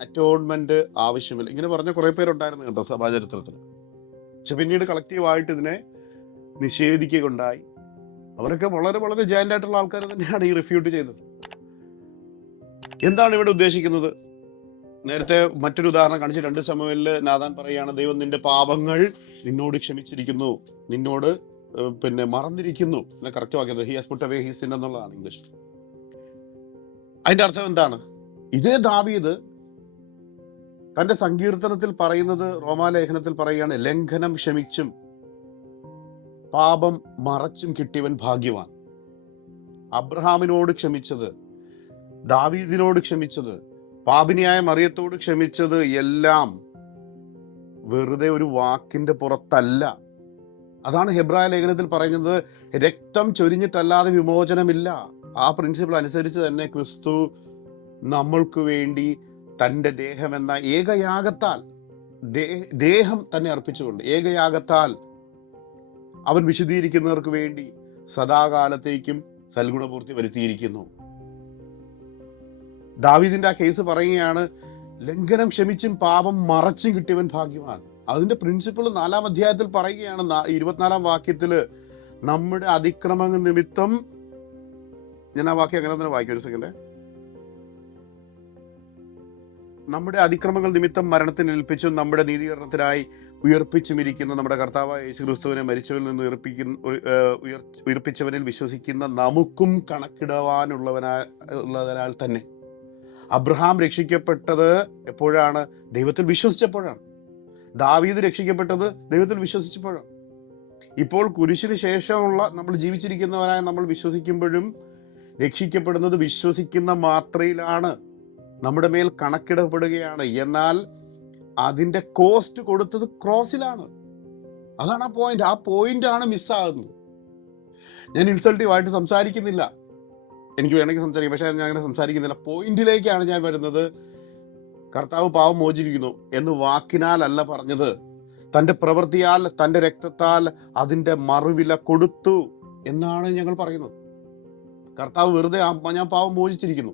Atonement ആവശ്യമില്ല. ഇങ്ങനെ പറഞ്ഞ കുറെ പേരുണ്ടായിരുന്നു കേട്ടോ സഭാചരിത്രത്തിൽ. പക്ഷെ പിന്നീട് കളക്റ്റീവായിട്ട് ഇതിനെ നിഷേധിക്കുകയുണ്ടായി. അവരൊക്കെ വളരെ വളരെ ജയന്റ് ആയിട്ടുള്ള ആൾക്കാർ തന്നെയാണ് ഈ റിഫ്യൂട്ട് ചെയ്തത്. എന്താണ് ഇവിടെ ഉദ്ദേശിക്കുന്നത്? നേരത്തെ മറ്റൊരു ഉദാഹരണം കാണിച്ച് രണ്ട് സമയങ്ങളിൽ നാദാൻ പറയുകയാണ് ദൈവം നിന്റെ പാപങ്ങൾ നിന്നോട് ക്ഷമിച്ചിരിക്കുന്നു. നിന്നോട് പിന്നെ മറന്നിരിക്കുന്നു. പിന്നെ correct വാക്കിയത് he has put away his എന്നുള്ളതാണ് ഇംഗ്ലീഷ്. അതിന്റെ അർത്ഥം എന്താണ്? ഇതേ ദാവീദ് തന്റെ സങ്കീർത്തനത്തിൽ പറയുന്നത് റോമാലേഖനത്തിൽ പറയുകയാണ് ലംഘനം ക്ഷമിച്ചും പാപം മറച്ചും കിട്ടിയവൻ ഭാഗ്യവാൻ. അബ്രഹാമിനോട് ക്ഷമിച്ചത് ദാവീദിനോട് ക്ഷമിച്ചത് പാപിനിയായ മറിയത്തോട് ക്ഷമിച്ചത് എല്ലാം വെറുതെ ഒരു വാക്കിന്റെ പുറത്തല്ല. അതാണ് ഹെബ്രായ ലേഖനത്തിൽ പറയുന്നത് രക്തം ചൊരിഞ്ഞിട്ടല്ലാതെ വിമോചനമില്ല. ആ പ്രിൻസിപ്പിൾ അനുസരിച്ച് തന്നെ ക്രിസ്തു നമ്മൾക്ക് വേണ്ടി തന്റെ ദേഹമെന്ന ഏകയാഗത്താൽ ദേഹം തന്നെ അർപ്പിച്ചുകൊണ്ട് ഏകയാഗത്താൽ അവൻ വിശദീകരിക്കുന്നവർക്ക് വേണ്ടി സദാകാലത്തേക്കും സൽഗുണപൂർത്തി വരുത്തിയിരിക്കുന്നു. ദാവിദിന്റെ ആ കേസ് പറയുകയാണ് ലംഘനം ക്ഷമിച്ചും പാപം മറച്ചും കിട്ടിയവൻ ഭാഗ്യവാൻ. അതിന്റെ പ്രിൻസിപ്പിൾ നാലാം അധ്യായത്തിൽ പറയുകയാണ് ഇരുപത്തിനാലാം വാക്യത്തിൽ നമ്മുടെ അതിക്രമങ്ങൾ നിമിത്തം ഞാൻ ആ വാക്യം അങ്ങനെ തന്നെ വായിക്കും ഒരു സെക്കൻഡ് നമ്മുടെ അതിക്രമങ്ങൾ നിമിത്തം മരണത്തിന് ഏൽപ്പിച്ചും നമ്മുടെ നീതീകരണത്തിനായി ഉയർപ്പിച്ചുമിരിക്കുന്ന നമ്മുടെ കർത്താവായ യേശു ക്രിസ്തുവിനെ മരിച്ചവരിൽ നിന്ന് ഉയർപ്പിക്കുന്ന ഉയ- ഉയർ ഉയർപ്പിച്ചവനിൽ വിശ്വസിക്കുന്ന നമുക്കും കണക്കിടുവാനുള്ളവനാ ഉള്ളതിനാൽ തന്നെ. അബ്രഹാം രക്ഷിക്കപ്പെട്ടത് എപ്പോഴാണ്? ദൈവത്തിൽ വിശ്വസിച്ചപ്പോഴാണ്. ദാവീദ് രക്ഷിക്കപ്പെട്ടത് ദൈവത്തിൽ വിശ്വസിച്ചപ്പോഴാണ്. ഇപ്പോൾ കുരിശിന് ശേഷമുള്ള നമ്മൾ ജീവിച്ചിരിക്കുന്നവരായ നമ്മൾ വിശ്വസിക്കുമ്പോഴും രക്ഷിക്കപ്പെടുന്നത് വിശ്വസിക്കുന്ന മാത്രയിലാണ്. നമ്മുടെ മേൽ കണക്കിടപ്പെടുകയാണ് എന്നാൽ അതിന്റെ കോസ്റ്റ് കൊടുത്തത് ക്രോസിലാണ്. അതാണ് ആ പോയിന്റ് ആ പോയിന്റ് ആണ് മിസ്സാകുന്നത് ഞാൻ ഇൻസൾട്ടീവായിട്ട് സംസാരിക്കുന്നില്ല. എനിക്ക് വേണമെങ്കിൽ സംസാരിക്കാം. പക്ഷേ ഞാൻ അങ്ങനെ സംസാരിക്കുന്നില്ല. പോയിന്റിലേക്കാണ് ഞാൻ വരുന്നത്. കർത്താവ് പാവം മോചിരിക്കുന്നു എന്ന് വാക്കിനാലല്ല പറഞ്ഞത്. തന്റെ പ്രവൃത്തിയാൽ തന്റെ രക്തത്താൽ അതിന്റെ മറുവില കൊടുത്തു എന്നാണ് ഞങ്ങൾ പറയുന്നത്. കർത്താവ് വെറുതെ ഞാൻ പാവം മോചിച്ചിരിക്കുന്നു.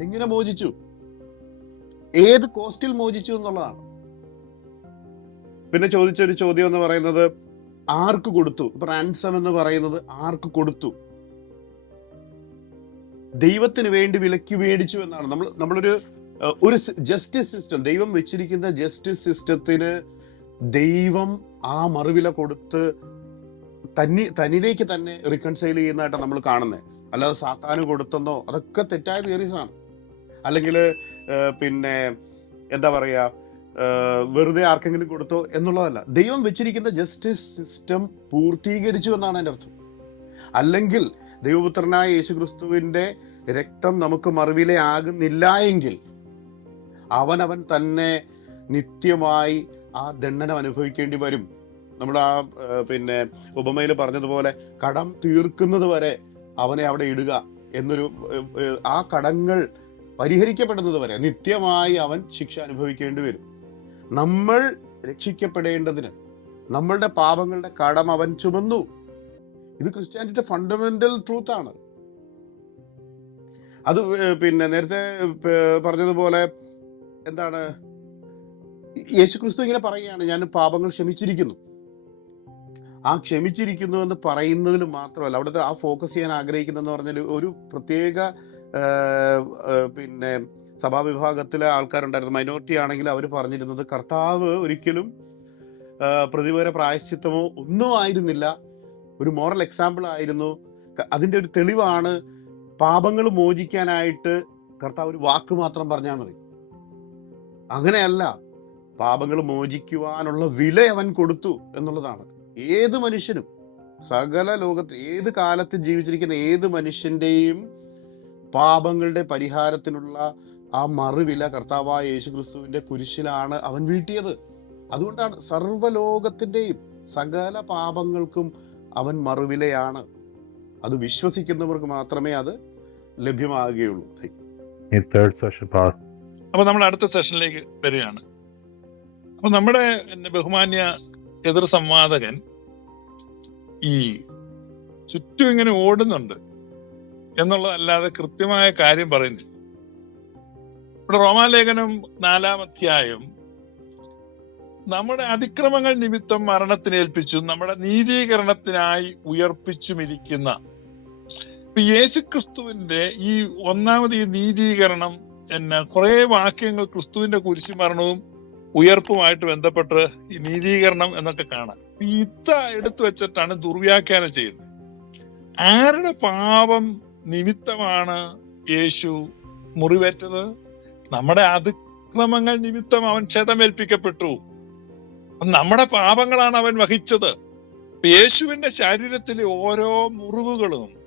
എങ്ങനെ മോചിച്ചു? ഏത് കോസ്റ്റിൽ മോചിച്ചു എന്നുള്ളതാണ്. പിന്നെ ചോദിച്ച ഒരു ചോദ്യം എന്ന് പറയുന്നത് ആർക്ക് കൊടുത്തു? ഇപ്പൊ റാൻസം എന്ന് പറയുന്നത് ആർക്ക് കൊടുത്തു? ദൈവത്തിന് വേണ്ടി വിലക്ക് മേടിച്ചു എന്നാണ്. നമ്മൾ നമ്മളൊരു ഒരു ജസ്റ്റിസ് സിസ്റ്റം ദൈവം വെച്ചിരിക്കുന്ന ജസ്റ്റിസ് സിസ്റ്റത്തിന് ദൈവം ആ മറുവില കൊടുത്ത് തന്നി തന്നിലേക്ക് തന്നെ റിക്കൺസൈൽ ചെയ്യുന്നതായിട്ടാണ് നമ്മൾ കാണുന്നത്. അല്ലാതെ സാത്താന് കൊടുത്തെന്നോ അതൊക്കെ തെറ്റായ തിയറീസ് ആണ്. അല്ലെങ്കിൽ പിന്നെ എന്താ പറയുക വെറുതെ ആർക്കെങ്കിലും കൊടുത്തോ എന്നുള്ളതല്ല. ദൈവം വെച്ചിരിക്കുന്ന ജസ്റ്റിസ് സിസ്റ്റം പൂർത്തീകരിച്ചു എന്നാണ് എന്റെ അർത്ഥം. അല്ലെങ്കിൽ ദൈവപുത്രനായ യേശുക്രിസ്തുവിന്റെ രക്തം നമുക്ക് മറവിലെ ആകുന്നില്ല എങ്കിൽ അവനവൻ തന്നെ നിത്യമായി ആ ദണ്ഡനം അനുഭവിക്കേണ്ടി വരും. നമ്മൾ ആ പിന്നെ ഉപമയിൽ പറഞ്ഞതുപോലെ കടം തീർക്കുന്നത് വരെ അവനെ അവിടെ ഇടുക എന്നൊരു ആ കടങ്ങൾ പരിഹരിക്കപ്പെടുന്നത് വരെ നിത്യമായി അവൻ ശിക്ഷ അനുഭവിക്കേണ്ടി വരും. നമ്മൾ രക്ഷിക്കപ്പെടേണ്ടതിന് നമ്മളുടെ പാപങ്ങളുടെ കടം അവൻ ചുമന്നു. ഇത് ക്രിസ്ത്യാനിറ്റിയുടെ ഫണ്ടമെന്റൽ ട്രൂത്ത് ആണ്. അത് പിന്നെ നേരത്തെ പറഞ്ഞതുപോലെ എന്താണ്? യേശു ക്രിസ്തു ഇങ്ങനെ പറയുകയാണ് ഞാൻ പാപങ്ങൾ ക്ഷമിച്ചിരിക്കുന്നു. ആ ക്ഷമിച്ചിരിക്കുന്നു എന്ന് പറയുന്നതിൽ മാത്രമല്ല അവിടുത്തെ ആ ഫോക്കസ് ചെയ്യാൻ ആഗ്രഹിക്കുന്നതെന്ന് പറഞ്ഞാൽ ഒരു പ്രത്യേക പിന്നെ സഭാവിഭാഗത്തിലെ ആൾക്കാരുണ്ടായിരുന്നു. മൈനോറിറ്റി ആണെങ്കിൽ അവർ പറഞ്ഞിരുന്നത് കർത്താവ് ഒരിക്കലും പ്രതിപര പ്രായശ്ചിത്തമോ ഒന്നും ആയിരുന്നില്ല. ഒരു മോറൽ എക്സാമ്പിൾ ആയിരുന്നു. അതിന്റെ ഒരു തെളിവാണ് പാപങ്ങൾ മോചിക്കാനായിട്ട് കർത്താവ് ഒരു വാക്ക് മാത്രം പറഞ്ഞാൽ മതി. അങ്ങനെയല്ല പാപങ്ങൾ മോചിക്കുവാനുള്ള വില അവൻ കൊടുത്തു എന്നുള്ളതാണ്. ഏത് മനുഷ്യനും സകല ലോകത്ത് ഏത് കാലത്ത് ജീവിച്ചിരിക്കുന്ന ഏത് മനുഷ്യന്റെയും പാപങ്ങളുടെ പരിഹാരത്തിനുള്ള ആ മറുവില കർത്താവായ യേശു ക്രിസ്തുവിന്റെ കുരിശിലാണ് അവൻ വീട്ടിയത്. അതുകൊണ്ടാണ് സർവലോകത്തിന്റെയും സകല പാപങ്ങൾക്കും അവൻ മറുവിലയാണ്. അത് വിശ്വസിക്കുന്നവർക്ക് മാത്രമേ അത് ലഭ്യമാകുകയുള്ളൂ. അപ്പൊ നമ്മൾ അടുത്ത സെഷനിലേക്ക് വരികയാണ്. അപ്പൊ നമ്മുടെ ബഹുമാന്യ എതിർ സംവാദകൻ ഈ ചുറ്റും ഇങ്ങനെ ഓടുന്നുണ്ട്. എന്നുള്ളതല്ലാതെ കൃത്യമായ കാര്യം പറയുന്നില്ല. ഇവിടെ റോമാലേഖനം നാലാം അധ്യായം നമ്മുടെ അതിക്രമങ്ങൾ നിമിത്തം മരണത്തിന് ഏൽപ്പിച്ചു നമ്മുടെ നീതീകരണത്തിനായി ഉയർപ്പിച്ചുമിരിക്കുന്ന. യേശുക്രിസ്തുവിന്റെ ഈ ഒന്നാമത് ഈ നീതീകരണം എന്ന കുറെ വാക്യങ്ങൾ ക്രിസ്തുവിന്റെ കുരിശു മരണവും ഉയർപ്പുമായിട്ട് ബന്ധപ്പെട്ട് ഈ നീതീകരണം എന്നൊക്കെ കാണാം. ഇത്ത എടുത്തു വെച്ചിട്ടാണ് ദുർവ്യാഖ്യാനം ചെയ്യുന്നത്. ആരുടെ പാപം നിമിത്തമാണ് യേശു മുറിവേറ്റത്. നമ്മുടെ അതിക്രമങ്ങൾ നിമിത്തം അവൻ ക്ഷതമേൽപ്പിക്കപ്പെട്ടു. നമ്മുടെ പാപങ്ങളാണ് അവൻ വഹിച്ചത്. യേശുവിന്റെ ശരീരത്തിലെ ഓരോ മുറിവുകളും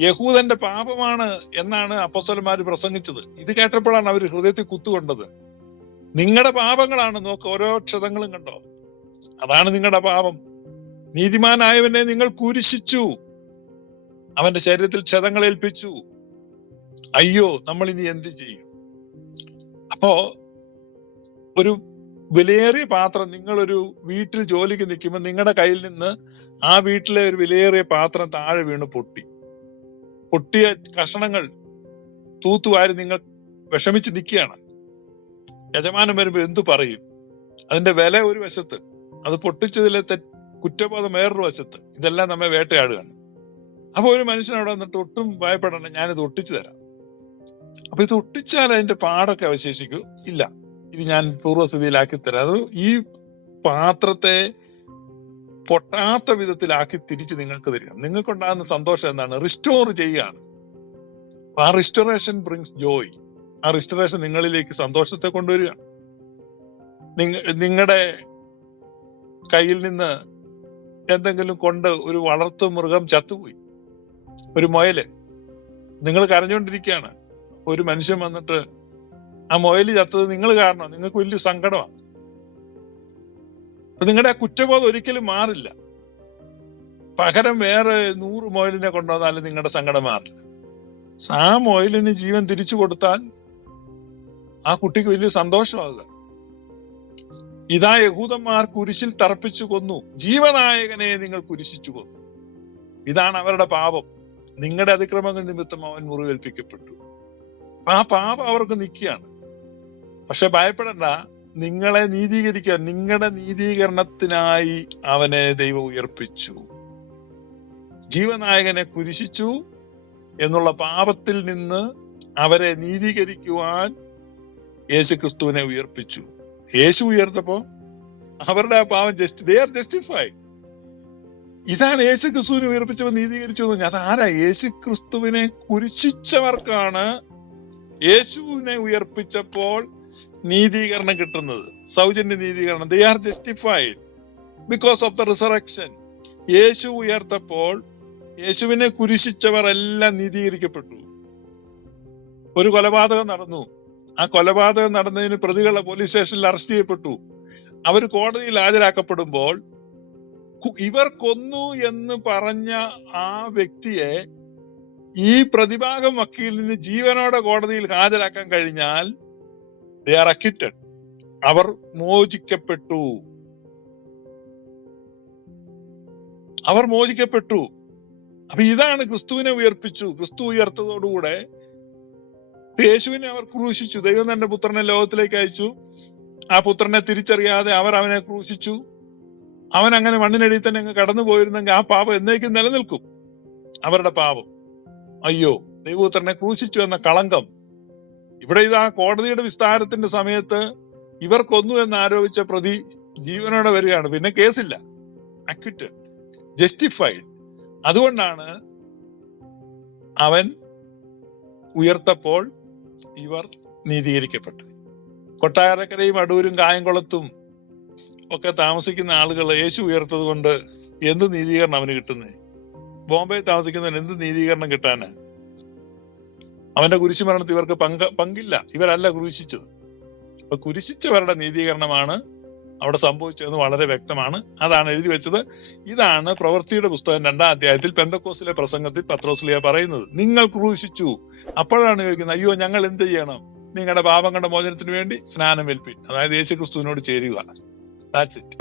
യഹൂദന്റെ പാപമാണ് എന്നാണ് അപ്പസ്വലന്മാർ പ്രസംഗിച്ചത്. ഇത് കേട്ടപ്പോഴാണ് അവർ ഹൃദയത്തിൽ കുത്തുകൊണ്ടത്. നിങ്ങളുടെ പാപങ്ങളാണ് നോക്ക് ഓരോ ക്ഷതങ്ങളും കണ്ടോ? അതാണ് നിങ്ങളുടെ പാപം. നീതിമാനായവനെ നിങ്ങൾ കുരിശിച്ചു. അവന്റെ ശരീരത്തിൽ ക്ഷതങ്ങൾ ഏൽപ്പിച്ചു. അയ്യോ നമ്മൾ ഇനി എന്ത് ചെയ്യും? അപ്പോ ഒരു വിലയേറിയ പാത്രം നിങ്ങളൊരു വീട്ടിൽ ജോലിക്ക് നിൽക്കുമ്പോൾ നിങ്ങളുടെ കയ്യിൽ നിന്ന് ആ വീട്ടിലെ ഒരു വിലയേറിയ പാത്രം താഴെ വീണ് പൊട്ടി. പൊട്ടിയ കഷണങ്ങൾ തൂത്തുവാരി നിങ്ങൾ വിഷമിച്ച് നിൽക്കുകയാണ്. യജമാനം വരുമ്പോൾ എന്തു പറയും? അതിന്റെ വില ഒരു വശത്ത് അത് പൊട്ടിച്ചതിലെ കുറ്റബോധം വേറൊരു വശത്ത്. ഇതെല്ലാം നമ്മെ വേട്ടയാടുകയാണ്. അപ്പൊ ഒരു മനുഷ്യൻ അവിടെ വന്നിട്ട് ഒട്ടും ഭയപ്പെടണ്ട ഞാനിത് ഒട്ടിച്ചു തരാം. അപ്പൊ ഇത് ഒട്ടിച്ചാൽ അതിന്റെ പാടൊക്കെ അവശേഷിക്കൂ. ഇല്ല ഇത് ഞാൻ പൂർവസ്ഥിതിയിലാക്കി തരാം. അത് ഈ പാത്രത്തെ പൊട്ടാത്ത വിധത്തിലാക്കി തിരിച്ച് നിങ്ങൾക്ക് തരിക. നിങ്ങൾക്കുണ്ടാകുന്ന സന്തോഷം എന്താണ്? റിസ്റ്റോർ ചെയ്യുകയാണ്. ആ റിസ്റ്റോറേഷൻ ബ്രിങ്സ് ജോയ് ആ റിസ്റ്റോറേഷൻ നിങ്ങളിലേക്ക് സന്തോഷത്തെ കൊണ്ടുവരികയാണ്. നിങ്ങളുടെ കയ്യിൽ നിന്ന് എന്തെങ്കിലും കൊണ്ട് ഒരു വളർത്തു മൃഗം ചത്തുപോയി. ഒരു മുയൽ നിങ്ങൾ കരഞ്ഞുകൊണ്ടിരിക്കുകയാണ്. ഒരു മനുഷ്യൻ വന്നിട്ട് ആ മുയൽ ചത്തത് നിങ്ങൾ കാരണം? നിങ്ങൾക്ക് വലിയ സങ്കടമാണ് നിങ്ങളുടെ ആ കുറ്റബോധം ഒരിക്കലും മാറില്ല. പകരം വേറെ നൂറ് മൊയലിനെ കൊണ്ടുവന്നാലും നിങ്ങളുടെ സങ്കടം മാറില്ല. ആ മൊയലിന് ജീവൻ തിരിച്ചു കൊടുത്താൽ ആ കുട്ടിക്ക് വലിയ സന്തോഷമാകുക. ഇതാ യഹൂദന്മാർ കുരിശിൽ തറപ്പിച്ചു കൊന്നു. ജീവനായകനെ നിങ്ങൾ കുരിശിച്ചു കൊന്നു. ഇതാണ് അവരുടെ പാപം. നിങ്ങളുടെ അതിക്രമങ്ങൾ നിമിത്തം അവൻ മുറിവേൽപ്പിക്കപ്പെട്ടു. ആ പാപം അവർക്ക് നിൽക്കുകയാണ്. പക്ഷെ ഭയപ്പെടണ്ട നിങ്ങളെ നീതീകരിക്കാൻ നിങ്ങളുടെ നീതീകരണത്തിനായി അവനെ ദൈവം ഉയർപ്പിച്ചു. ജീവനായകനെ കുരിശിച്ചു എന്നുള്ള പാപത്തിൽ നിന്ന് അവരെ നീതീകരിക്കുവാൻ യേശു ക്രിസ്തുവിനെ ഉയർപ്പിച്ചു. യേശു ഉയർത്തപ്പോ അവരുടെ ആ പാവം ജസ്റ്റ് ദേ ആർ ജസ്റ്റിഫൈഡ് ഇതാണ് യേശു ക്രിസ്തുവിനെ ഉയർപ്പിച്ചവൻ നീതീകരിച്ചു എന്ന് അതാരാ? യേശു ക്രിസ്തുവിനെ കുരിശിച്ചവർക്കാണ് യേശുവിനെ ഉയർപ്പിച്ചപ്പോൾ നീതീകരണം കിട്ടുന്നത്. സൗജന്യ നീതീകരണം. They are justified because of the resurrection Yesu ഉയർത്തപ്പോൾ യേശുവിനെ കുരിശിച്ചവർ എല്ലാം നീതീകരിക്കപ്പെട്ടു. ഒരു കൊലപാതകം നടന്നു. ആ കൊലപാതകം നടന്നതിന് പ്രതികളെ പോലീസ് സ്റ്റേഷനിൽ അറസ്റ്റ് ചെയ്യപ്പെട്ടു. അവർ കോടതിയിൽ ഹാജരാക്കപ്പെടുമ്പോൾ ഇവർ കൊന്നു എന്ന് പറഞ്ഞ ആ വ്യക്തിയെ ഈ പ്രതിഭാഗം വക്കീലിന് ജീവനോടെ കോടതിയിൽ ഹാജരാക്കാൻ കഴിഞ്ഞാൽ ദേ ആർ അവർ മോചിക്കപ്പെട്ടു. അവർ മോചിക്കപ്പെട്ടു. അപ്പൊ ഇതാണ് ക്രിസ്തുവിനെ ഉയർപ്പിച്ചു. ക്രിസ്തു ഉയർത്തതോടുകൂടെ യേശുവിനെ അവർ ക്രൂശിച്ചു. ദൈവം തന്റെ പുത്രനെ ലോകത്തിലേക്ക് അയച്ചു. ആ പുത്രനെ തിരിച്ചറിയാതെ അവർ അവനെ ക്രൂശിച്ചു. അവൻ അങ്ങനെ മണ്ണിനടിയിൽ തന്നെ അങ്ങ് കടന്നു പോയിരുന്നെങ്കിൽ ആ പാപം എന്നേക്കും നിലനിൽക്കും. അവരുടെ പാപം. അയ്യോ ദൈവപുത്രനെ ക്രൂശിച്ചു എന്ന കളങ്കം. ഇവിടെ ഇതാ കോടതിയുടെ വിസ്താരത്തിന്റെ സമയത്ത് ഇവർ കൊന്നു എന്ന് ആരോപിച്ച പ്രതി ജീവനോടെ വരികയാണ്. പിന്നെ കേസില്ല. അക്വിറ്റഡ് ജസ്റ്റിഫൈഡ് അതുകൊണ്ടാണ് അവൻ ഉയർത്തപ്പോൾ ഇവർ നീതീകരിക്കപ്പെട്ടു കൊട്ടാരക്കരയും അടൂരും കായംകുളത്തും ഒക്കെ താമസിക്കുന്ന ആളുകൾ യേശു ഉയർത്തത് കൊണ്ട് എന്ത് നീതീകരണം അവന് കിട്ടുന്നേ? ബോംബെ താമസിക്കുന്നവന് എന്ത് നീതീകരണം കിട്ടാന്? അവന്റെ കുരിശുമരണത്തിൽ ഇവർക്ക് പങ്ക പങ്കില്ല. ഇവരല്ല കുരിശിച്ചത്. അപ്പൊ കുരിശിച്ചവരുടെ നീതീകരണമാണ് അവിടെ സംഭവിച്ചതെന്ന് വളരെ വ്യക്തമാണ്. അതാണ് എഴുതി വെച്ചത്. ഇതാണ് പ്രവൃത്തിയുടെ പുസ്തകം രണ്ടാം അധ്യായത്തിൽ പെന്തക്കോസിലെ പ്രസംഗത്തിൽ പത്രോസ്ലിയ പറയുന്നത്. നിങ്ങൾ ക്രൂശിച്ചു. അപ്പോഴാണ് ചോദിക്കുന്നത് അയ്യോ ഞങ്ങൾ എന്ത് ചെയ്യണം? നിങ്ങളുടെ പാപങ്ങളുടെ മോചനത്തിന് വേണ്ടി സ്നാനം ഏൽപ്പി അതായത് യേശുക്രിസ്തുവിനോട് ചേരുക. That's it.